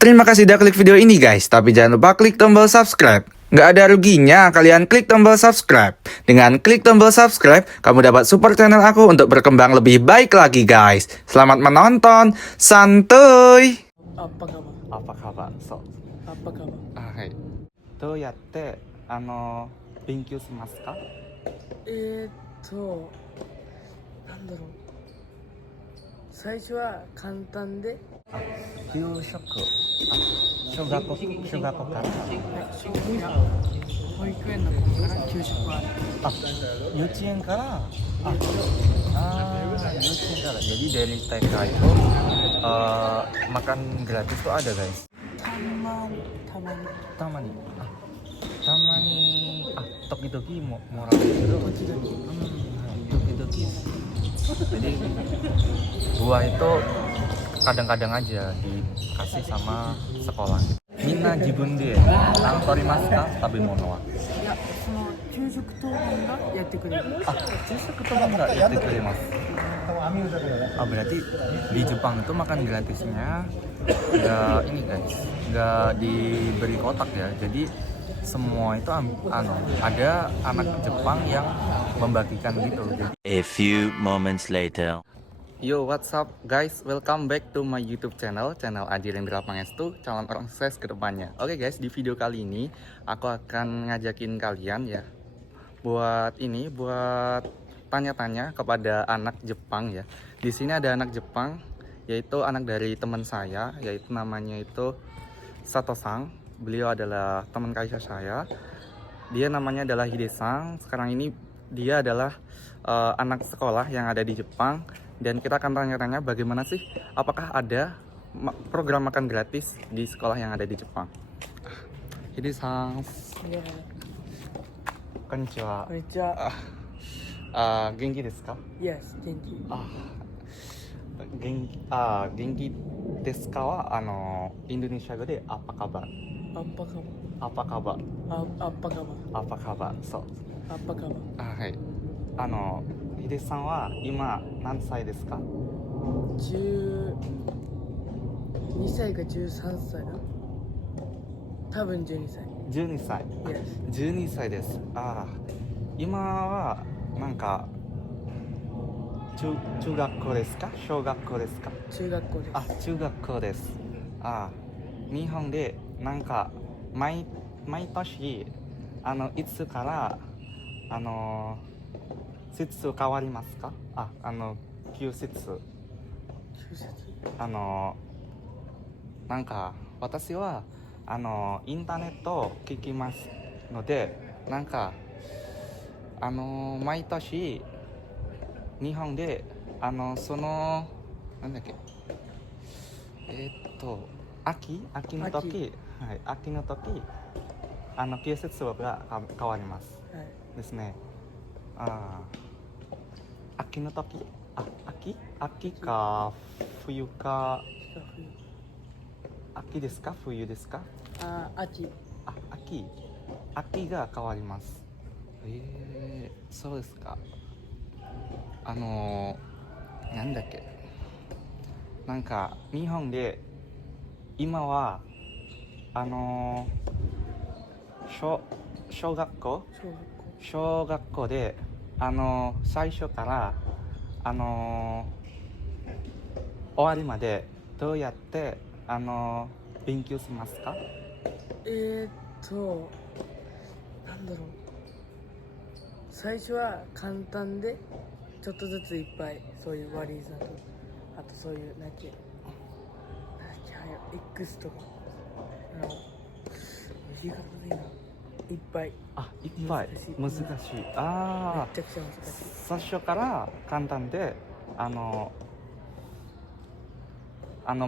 Terima kasih udah klik video ini guys, tapi jangan lupa klik tombol subscribe. Nggak ada ruginya kalian klik tombol subscribe. Dengan klik tombol subscribe, kamu dapat support channel aku untuk berkembang lebih baik lagi guys. Selamat menonton, santuy! Apa kabar? Apa kabar? So, Apa kabar? hai. どうやって勉強しますか？なんだろう。最初は簡単で、給食、小学校から。保育園の頃から給食はある。幼稚園から幼稚園からjadi dari TK itu makan gratis tuh ada guys たまに。たまに時々もらうけど時々。時々jadi buah itu kadang-kadang aja dikasih sama sekolah みんな自分で取りますか食べ物はいや、その給食当番がやってくれる。給食とbangga ya mas. Berarti di Jepang itu makan gratisnya nggak ini guys, nggak diberi kotak ya. Jadi semua itu ada anak Jepang yang membagikan gitu. A few moments later. Yo, what's up guys? Welcome back to my YouTube channel Adi Rendra Pangestu, calon orang sukses ke depannya. Oke guys, di video kali ini aku akan ngajakin kalian ya buat tanya-tanya kepada anak Jepang ya. Di sini ada anak Jepang, yaitu anak dari teman saya, yaitu namanya itu Sato-san. Beliau adalah teman kaisha saya. Dia namanya adalah Hide-san. Sekarang ini dia adalah anak sekolah yang ada di Jepang. Dan kita akan tanya-tanya bagaimana sih, apakah ada program makan gratis di sekolah yang ada di Jepang. Hide-san, いや、こんにちは。こんにちは。元気ですか？ Yes、元気。元気ですかはインドネシア語でapa kabar? アッパカバ。 apa kabar? アッパカバ。 apa kabar? そう。アッパカバ。はいヒデさんは今何歳ですか12歳か13歳だ。多分12歳。12歳 Yes。 12歳です今はなんか中学校ですか小学校ですか中学校です。中学校です日本でなんか毎年いつから節変わりますか休節中節。なんか私はインターネットを聞きますのでなんか毎年日本でそのなんだっけ秋の時はい秋の時季節が変わります、はい。ですね秋の時秋か冬か秋ですか冬ですか秋。秋が変わりますそうですかなんだっけなんか日本で今は小学校で最初から終わりまでどうやって勉強しますかなんだろう。最初は簡単で、ちょっとずついっぱいそういう割り算と、あとそういうX とか言い方でいいな。いっぱい。いっぱい難しいめちゃくちゃ難しい。最初から簡単でだん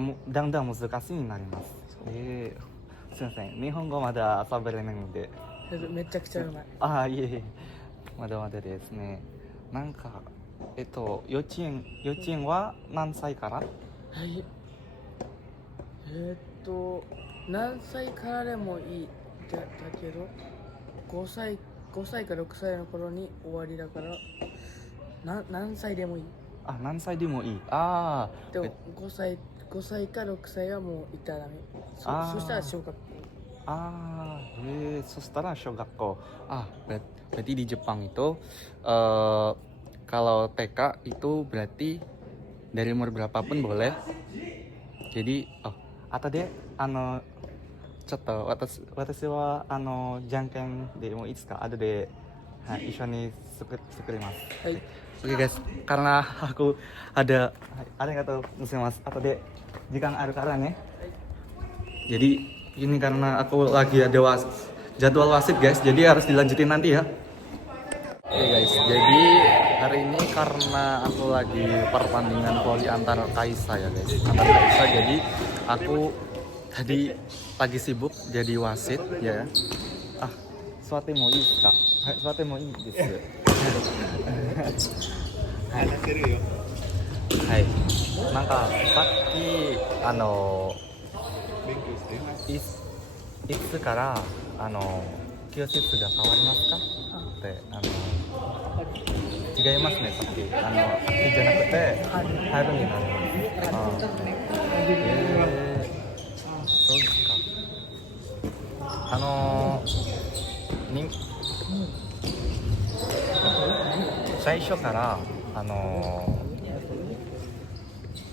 だん難しいになりますすいません日本語まだ喋れないのでめちゃくちゃうまい。いえまだまだですねなんか幼稚園は何歳からはい何歳からでもいいだけど5歳か6歳の頃に終わりだから何歳でもいい。何歳でもいいでも5歳5歳か6歳はもういたらダメ。あーそしたら小学校。 so sekarang shogakko. Berarti di Jepang itu kalau TK itu berarti dari umur berapapun boleh. Jadi, atau deh, watashi wa janken de mo itsu ka ada de ishoni sukurimasu. Hai. Oke guys, karena aku ada nggak tahu musim mas atau deh jika ada karang ya. Jadi ini karena aku lagi ada jadwal wasit guys, jadi harus dilanjutin nanti ya. Oke guys, jadi hari ini karena aku lagi pertandingan voli antar Kaisa ya guys, antar Kaisa, jadi aku tadi lagi sibuk jadi wasit ya. Suate mo ii desu ka? Suate mo ii desu. Hai. Nanka sakkiいつから教室が変わりますかって違いますねさっき秋じゃなくて春になります。そうですか。最初から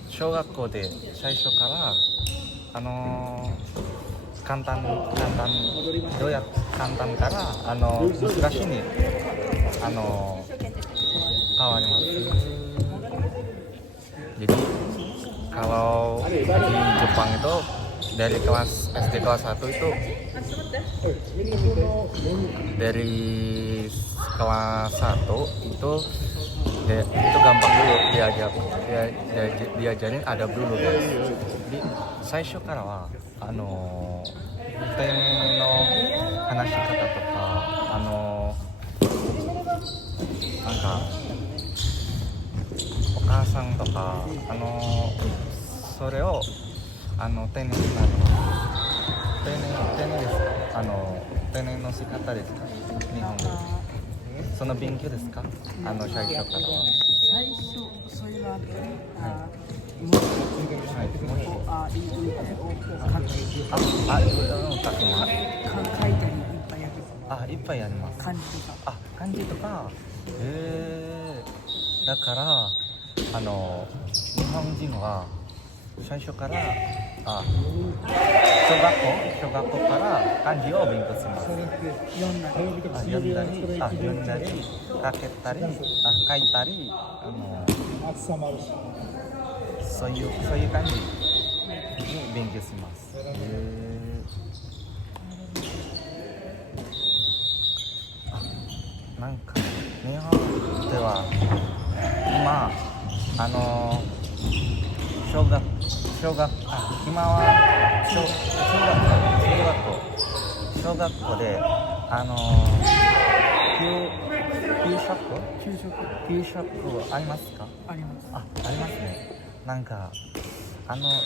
小学校で最初から簡単どうや簡単から難しいに変わります。Jadi kalau di Jepang itu dari kelas SD kelas 1 itu dari kelas 1 itu gampang dulu diajarin adab dulu guys. Jadi 最初からは点の話し方とかなんかお母さんとかそれを丁寧になります。丁寧ですか？丁寧の仕方ですか？日本でその勉強ですか？最初からは。最初そういうのあって書いたりいっぱいやる。いっぱいやります。漢字とか。漢字とか。だから日本人は最初から小学校から漢字を勉強します。読んだり書けたり書いたりそういう感じに勉強します。なんか日本では今今は小学校で給食ありますか？あります。ありますね。なんか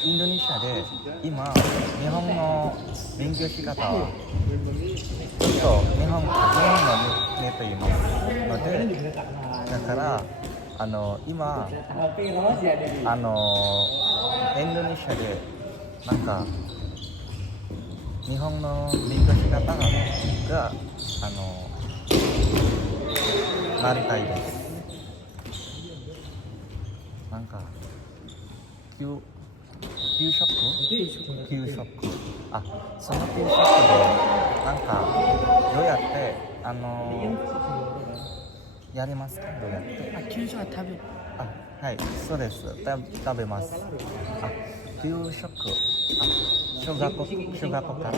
インドネシアで今日本の勉強仕方はちょっと日本の例と言いますので、だから今インドネシアでなんか日本の勉強仕方がなりたいです。なんか給食その給食でなんかどうやってやりますか？どうやって給食は食べる。はいそうです。食べます。給食小学校から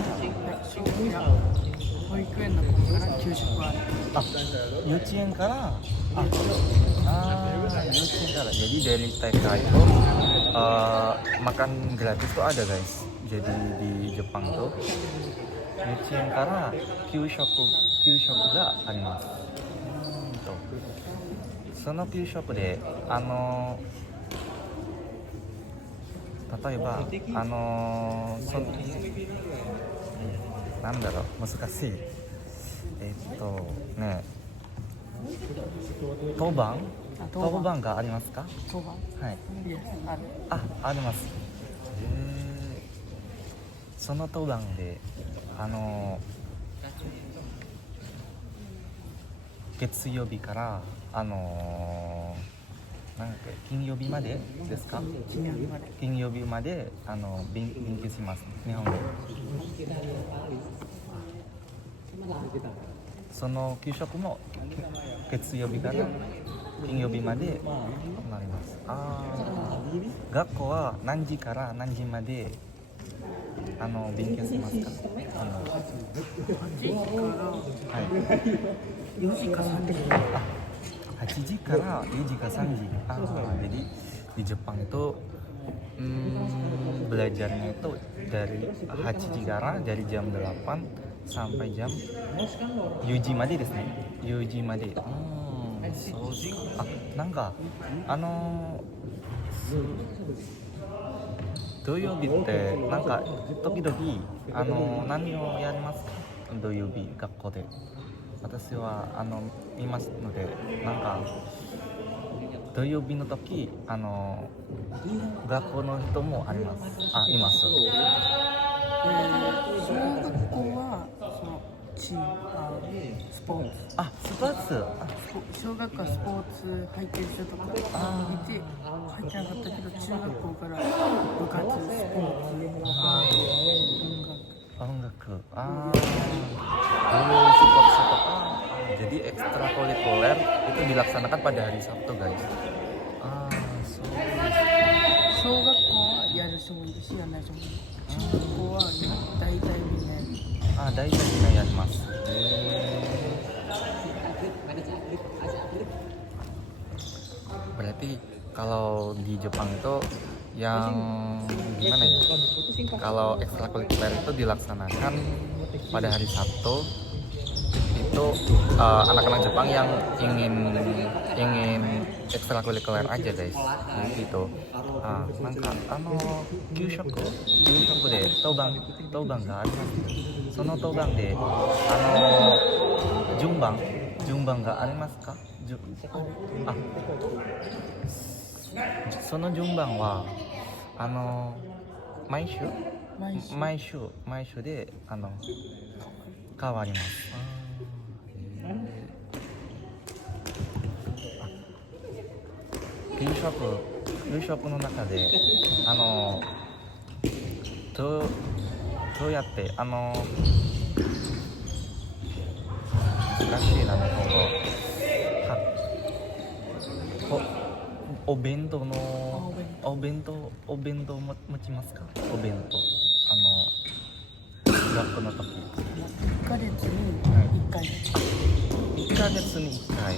保育園の頃から給食はある。幼稚園からjadi dari TK itu makan gratis tuh ada guys. Jadi di Jepang tuh yuchien kara kyushoku ga arimasu. その給食で例えばなんだろう難しいね当番がありますか？当番はいいやある。あります。その当番で月曜日からなんだっけ金曜日までですか？金曜日まで。金曜日まで勉強します。日本語。その給食も月曜日から金曜日までなります。学校は何時から何時まで勉強しますか？ 8時からはい。4時か3時。 8 時から4時ke 3 ji. Jadi di Jepang itu belajarnya itu dari Hachijigara dari jam 8 sampai jam 4時までですね。4時まで。そうですか。なんか土曜日ってなんか時々何をやりますか？土曜日学校で。私は見ますので、なんか土曜日の時学校の人もいます。小学校はそのチームスポーツ。スポーツ。小学校はスポーツ入ってる人とかいて、入ってなかったけど中学校から部活、スポーツ、音楽。Sport jadi ekstrakurikuler itu dilaksanakan pada hari Sabtu guys. 小学校はやる人もいるしやらない人もいる。中学校は大体みんなやる。大体みんなやります。Berarti kalau di Jepang itu yang gimana ya? Kalau ekstrakurikuler itu dilaksanakan pada hari Sabtu. Itu anak-anak Jepang yang ingin ekstrakurikuler aja guys, gitu. Maka給食で当番があります。その当番で順番がありますか？その順番は毎週で変わります。給食の中でどうやって難しいな日本語。お弁当持ちますか？お弁当学校の時。1ヶ月に1回。1ヶ月に1回。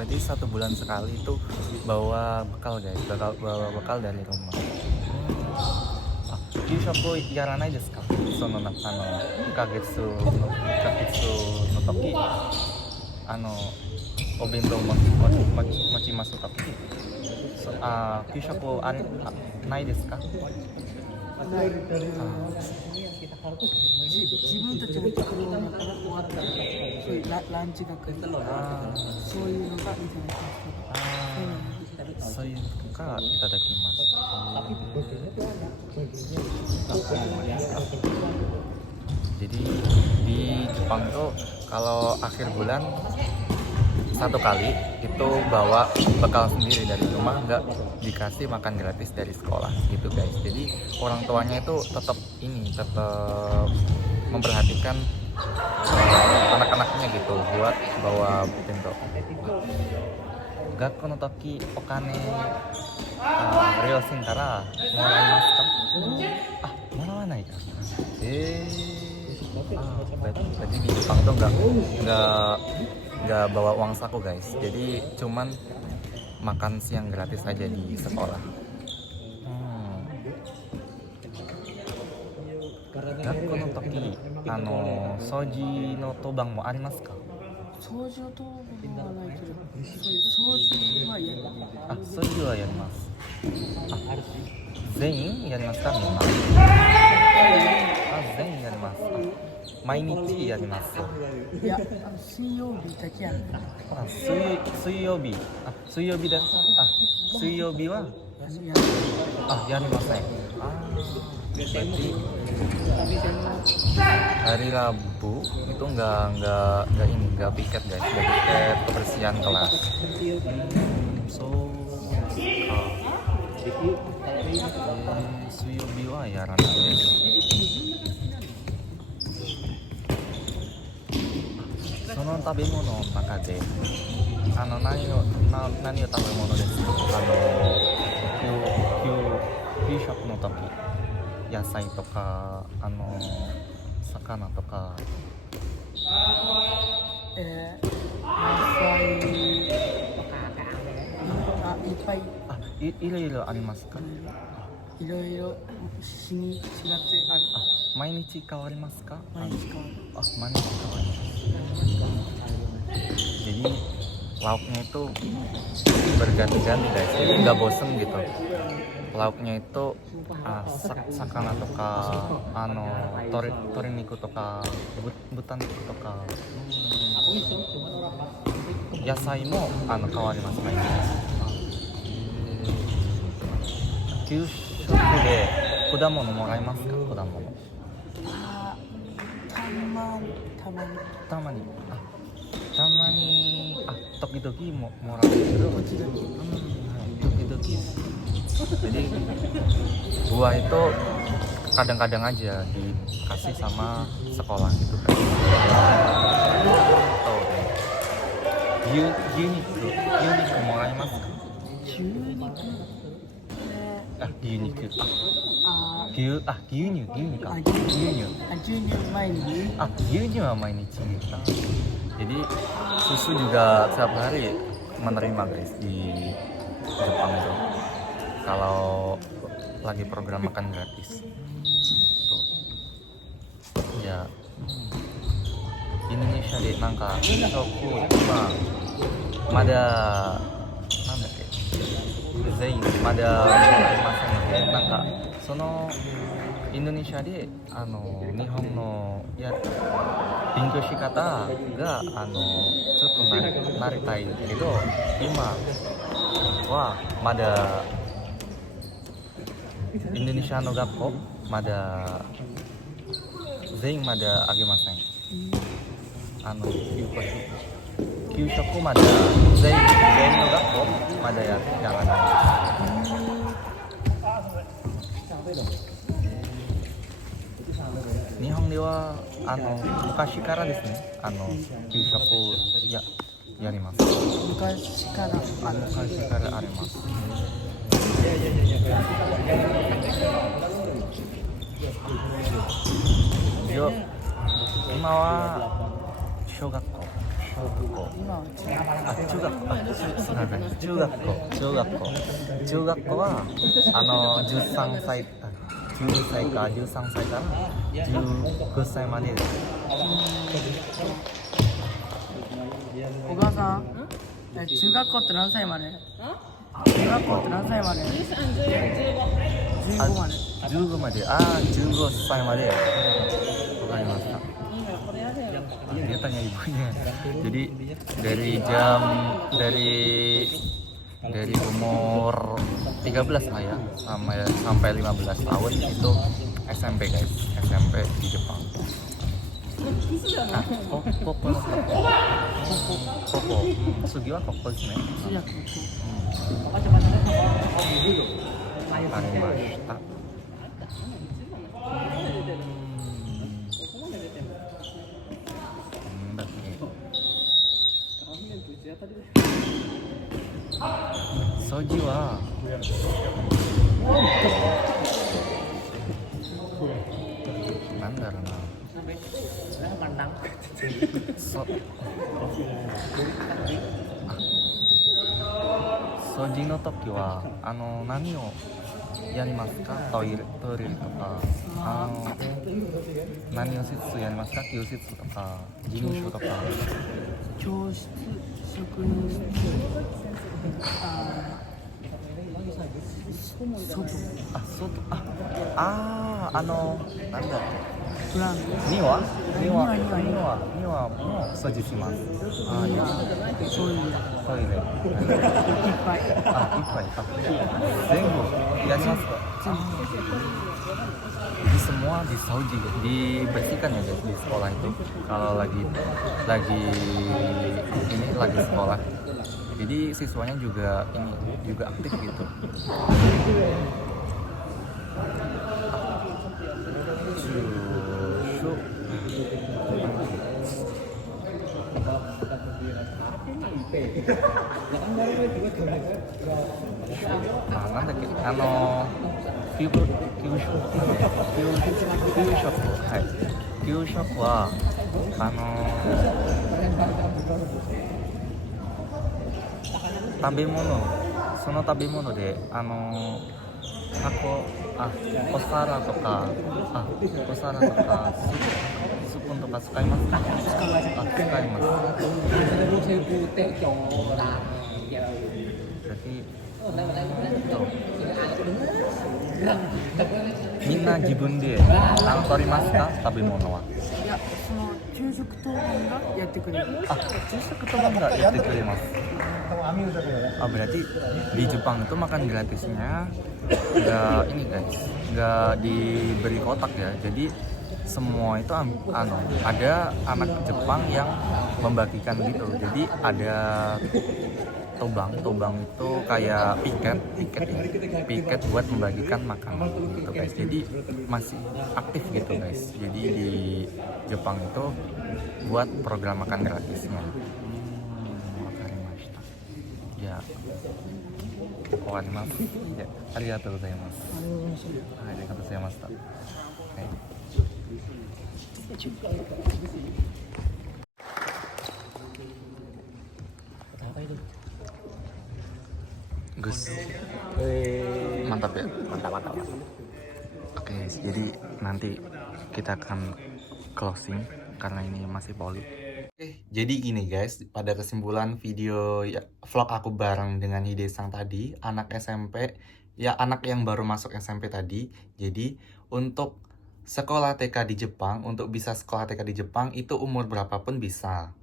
Berarti 1 bulan sekali itu bawa bekal guys, bawa bekal dari rumah. 給食やらないですか？その1ヶ月の時お弁当持ちます時給食ないですか？自分たちの作るものが終わったらそういうランチが来るそういうのがいただきます。そういうのがいただきます。Jadi di Jepang tuh kalau akhir bulan 1 kali itu bawa bekal sendiri dari rumah, nggak dikasih makan gratis dari sekolah gitu guys. Jadi orang tuanya itu tetap memperhatikan anak-anaknya gitu buat bawa bento. Gakko no toki okane ryoshin kara moraimasu ka? Morawanai ka? Berarti di Jepang tuh nggak bawa uang saku guys, jadi cuman makan siang gratis aja di sekolah. Gakko no toki soji no tobang mo arimasu ka? 掃除の当分はないけど、掃除はやる。掃除はやります。全員やりますかみんな？全員やります。毎日やります。いや、水曜日だけやる。水曜日です。水曜日はややりません. Berarti hari Rabu itu nggak piket guys, nggak piket kebersihan kelas. So, Suyobi wa yaranai desu. その食べ物の中で何を食べ物ですか？給食の時、野菜とか魚とか。野菜いっぱいいろいろありますか？いろいろ日に違ってある。毎日変わりますか？毎日変わる。毎日変わります。Jadi lauknya itu berganti-ganti guys, jadi nggak bosen gitu. Lauknya itu sakana to ka toriniku to ka butaniku to ka yasai mo kawarimasuね。給食で果物もらえますか？果物。たまに時々もらうけど、時々. Jadi buah itu kadang-kadang aja dikasih sama sekolah gitu kan. Yunikuもらえますか？牛肉か。牛乳は毎日か。Jadi susu juga setiap hari menerima guys di Jepang itu. Kalau lagi program makan gratis. Tuh. Ya. Indonesia de nanka shoku mada nandake? Zein mada arimasenので、なんかそのインドネシアで日本の勉強し方がちょっと慣れたいけど、今はまだインドネシアの学校まだ全員まだあげません。給食まだ全員の学校まだやらない。日本では昔からですね、給食やります。昔からあります。今は小学校。中学校は12歳か13歳から19歳までです。お母さん、中学校って何歳まで？15まで。15まで。15歳まで。わかりました。Dia tanya ibunya. Jadi dari umur 13 lah ya sampai 15 tahun itu SMP guys, SMP di Jepang. Koko. Sugi wa koko desu ne. Arimashita. Soji wa nandaro na. Soji no toki wa nani o yarimasu ka? Toiletとか何を設やりますか？給設とか事務所とか。教室、職員室、外。なんだっけ。プラン2話2話2話2話も掃除します。あ、いや、そういうトイレ。いっぱいAh, IPA ya? Zengo, ya Jadi semua di Saudi dibersihkan ya guys di sekolah itu kalau lagi ini lagi sekolah. Jadi siswanya juga ini juga aktif gitu. Shushu. Ah, なんだっけ給食はい。給食は食べ物、その食べ物で箱、お皿とか、スプーンとか使いますか？使います。Berartiみんな自分で取りますか？食べ物は。いやその給食当番がやってくれる給食当番がやってくれます。Berarti di Jepang itu makan gratisnya nggak ini guys, nggak diberi kotak ya. Jadi semua itu ada anak Jepang yang membagikan gitu. Jadi ada tobang itu kayak piket buat membagikan makanan gitu guys. Jadi masih aktif gitu guys. Jadi di Jepang itu buat program makan gratisnya. Wakarimashita. Ya. Wakarimashita. Ya, arigatou gozaimasu. Arigatou gozaimashita. Oke. Gus, mantap ya? Mantap. Oke, jadi nanti kita akan closing karena ini masih poli. Oke, jadi gini guys, pada kesimpulan video vlog aku bareng dengan Hidesang tadi, anak SMP, ya anak yang baru masuk SMP tadi. Jadi untuk sekolah TK di Jepang, untuk bisa sekolah TK di Jepang itu umur berapapun bisa.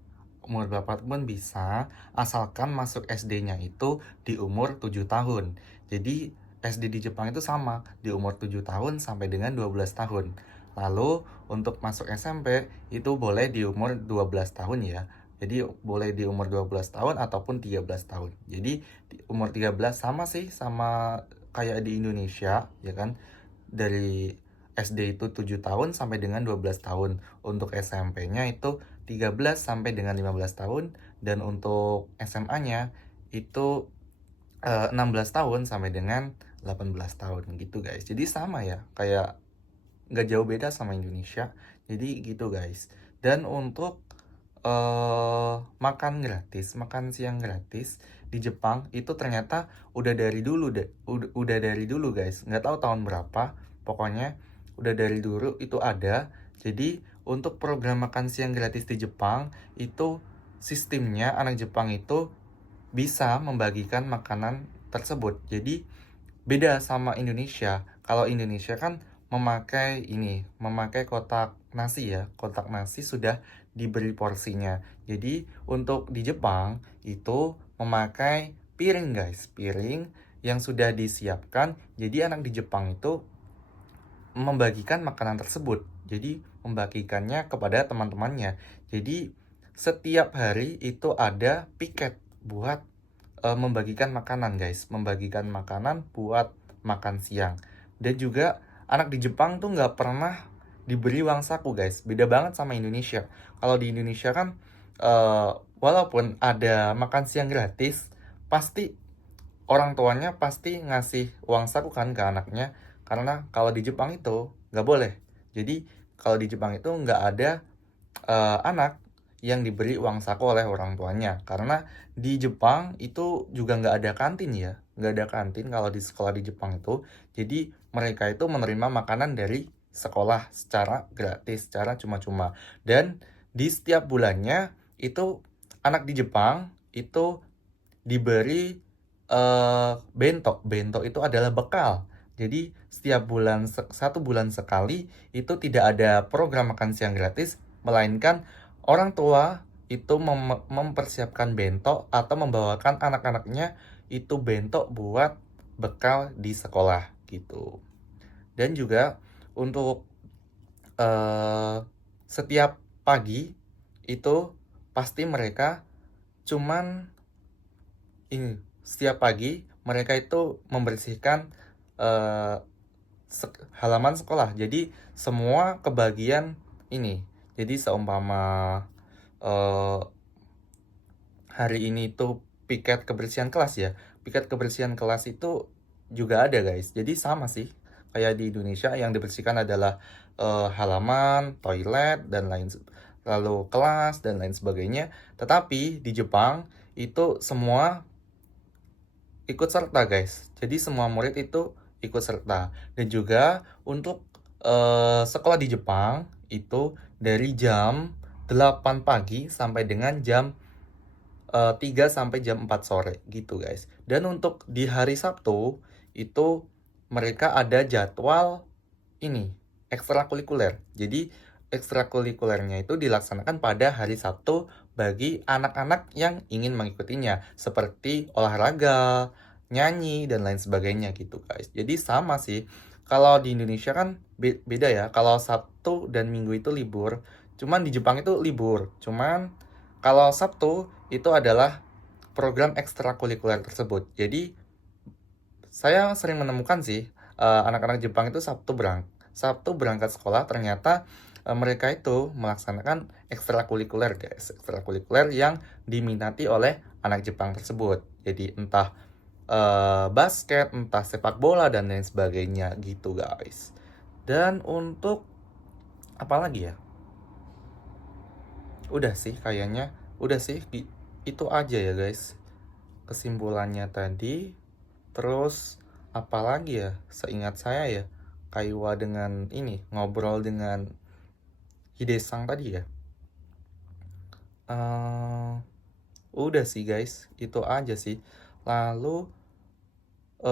Umur berapapun bisa, asalkan masuk SD-nya itu di umur 7 tahun. Jadi SD di Jepang itu sama, di umur 7 tahun sampai dengan 12 tahun. Lalu untuk masuk SMP itu boleh di umur 12 tahun ya. Jadi boleh di umur 12 tahun ataupun 13 tahun. Jadi di umur 13 sama sih, sama kayak di Indonesia ya kan. Dari SD itu 7 tahun sampai dengan 12 tahun. Untuk SMP-nya itu 13 sampai dengan 15 tahun. Dan untuk SMA-nya itu 16 tahun sampai dengan 18 tahun gitu guys. Jadi sama ya, kayak nggak jauh beda sama Indonesia. Jadi gitu guys. Dan untuk makan siang gratis di Jepang itu ternyata udah dari dulu guys. Nggak tahu tahun berapa, pokoknya udah dari dulu itu ada. Jadi untuk program makan siang gratis di Jepang itu sistemnya anak Jepang itu bisa membagikan makanan tersebut. Jadi beda sama Indonesia. Kalau Indonesia kan memakai kotak nasi ya. Kotak nasi sudah diberi porsinya. Jadi untuk di Jepang itu memakai piring guys. Piring yang sudah disiapkan. Jadi anak di Jepang itu membagikan makanan tersebut. Jadi membagikannya kepada teman-temannya. Jadi setiap hari itu ada piket buat membagikan makanan guys. Membagikan makanan buat makan siang. Dan juga anak di Jepang tuh nggak pernah diberi uang saku guys. Beda banget sama Indonesia. Kalau di Indonesia kan walaupun ada makan siang gratis, pasti orang tuanya pasti ngasih uang saku kan ke anaknya. Karena kalau di Jepang itu nggak boleh. Jadi kalau di Jepang itu nggak ada anak yang diberi uang saku oleh orang tuanya. Karena di Jepang itu juga nggak ada kantin ya. Nggak ada kantin kalau di sekolah di Jepang itu. Jadi mereka itu menerima makanan dari sekolah secara gratis, secara cuma-cuma. Dan di setiap bulannya itu anak di Jepang itu diberi bento. Bento itu adalah bekal. Jadi setiap bulan 1 bulan sekali itu tidak ada program makan siang gratis, melainkan orang tua itu mempersiapkan bento atau membawakan anak-anaknya itu bento buat bekal di sekolah gitu. Dan juga untuk setiap pagi itu pasti mereka cuman ini setiap pagi mereka itu membersihkan eh, halaman sekolah. Jadi semua kebagian ini. Jadi seumpama eh, hari ini itu piket kebersihan kelas ya. Piket kebersihan kelas itu juga ada guys. Jadi sama sih kayak di Indonesia yang dibersihkan adalah halaman, toilet dan lalu kelas dan lain sebagainya. Tetapi di Jepang itu semua ikut serta guys. Jadi semua murid itu ikut serta. Dan juga untuk sekolah di Jepang itu dari jam 8 pagi sampai dengan jam 3 sampai jam 4 sore gitu guys. Dan untuk di hari Sabtu itu mereka ada jadwal ini ekstrakurikuler. Jadi ekstrakurikulernya itu dilaksanakan pada hari Sabtu bagi anak-anak yang ingin mengikutinya seperti olahraga, nyanyi dan lain sebagainya gitu guys. Jadi sama sih. Kalau di Indonesia kan beda ya. Kalau Sabtu dan Minggu itu libur, cuman di Jepang itu libur. Cuman kalau Sabtu itu adalah program ekstrakurikuler tersebut. Jadi saya sering menemukan sih anak-anak Jepang itu Sabtu berangkat sekolah ternyata mereka itu melaksanakan ekstrakurikuler guys, ekstrakurikuler yang diminati oleh anak Jepang tersebut. Jadi entah basket, entah sepak bola dan lain sebagainya gitu guys. Dan untuk apa lagi ya? Udah sih kayaknya, udah sih itu aja ya guys. Kesimpulannya tadi. Terus apalagi ya, seingat saya ya, Kaiwa dengan ini, ngobrol dengan Hidesang tadi ya. Udah sih guys, itu aja sih. Lalu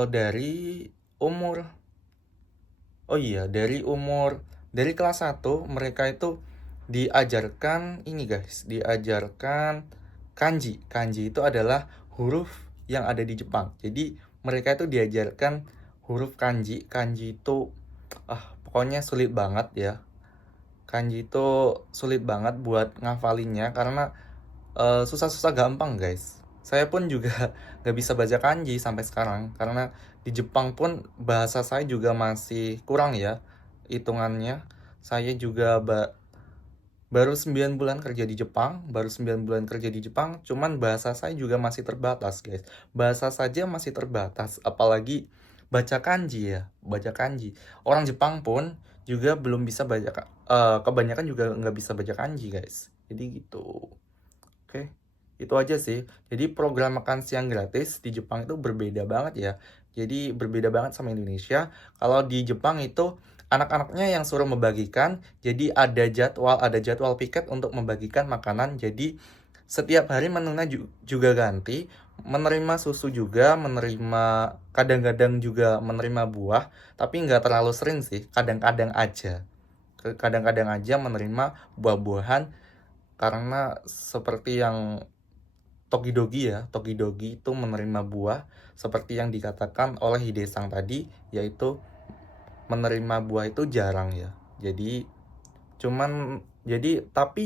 dari umur, oh iya, dari kelas 1 mereka itu diajarkan ini guys, diajarkan kanji. Kanji itu adalah huruf yang ada di Jepang. Jadi mereka itu diajarkan huruf kanji. Kanji itu pokoknya sulit banget ya. Kanji itu sulit banget buat ngafalinnya karena susah-susah gampang guys. Saya pun juga gak bisa baca kanji sampai sekarang karena di Jepang pun bahasa saya juga masih kurang ya hitungannya. Saya juga baru 9 bulan kerja di Jepang, cuman bahasa saya juga masih terbatas guys. Bahasa saja masih terbatas, apalagi baca kanji ya, baca kanji. Orang Jepang pun juga belum bisa baca, kebanyakan juga nggak bisa baca kanji guys. Jadi gitu. Oke, itu aja sih. Jadi program makan siang gratis di Jepang itu berbeda banget ya. Jadi berbeda banget sama Indonesia. Kalau di Jepang itu anak-anaknya yang suruh membagikan, jadi ada jadwal piket untuk membagikan makanan. Jadi setiap hari menunya juga ganti, menerima susu juga, kadang-kadang juga menerima buah, tapi nggak terlalu sering sih, kadang-kadang aja menerima buah-buahan karena seperti yang Tokidogi itu menerima buah seperti yang dikatakan oleh Hidesang tadi, yaitu menerima buah itu jarang ya. Tapi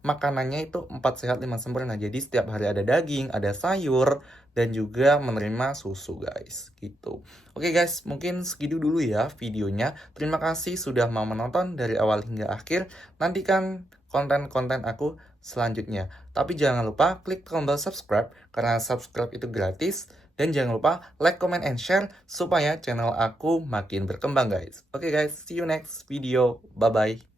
makanannya itu 4 sehat 5 sempurna. Jadi setiap hari ada daging, ada sayur, dan juga menerima susu guys gitu. Oke guys, mungkin segitu dulu ya videonya. Terima kasih sudah mau menonton dari awal hingga akhir. Nantikan konten-konten aku selanjutnya. Tapi jangan lupa klik tombol subscribe karena subscribe itu gratis. Dan jangan lupa like, comment, and share supaya channel aku makin berkembang guys. Oke guys, see you next video. Bye-bye.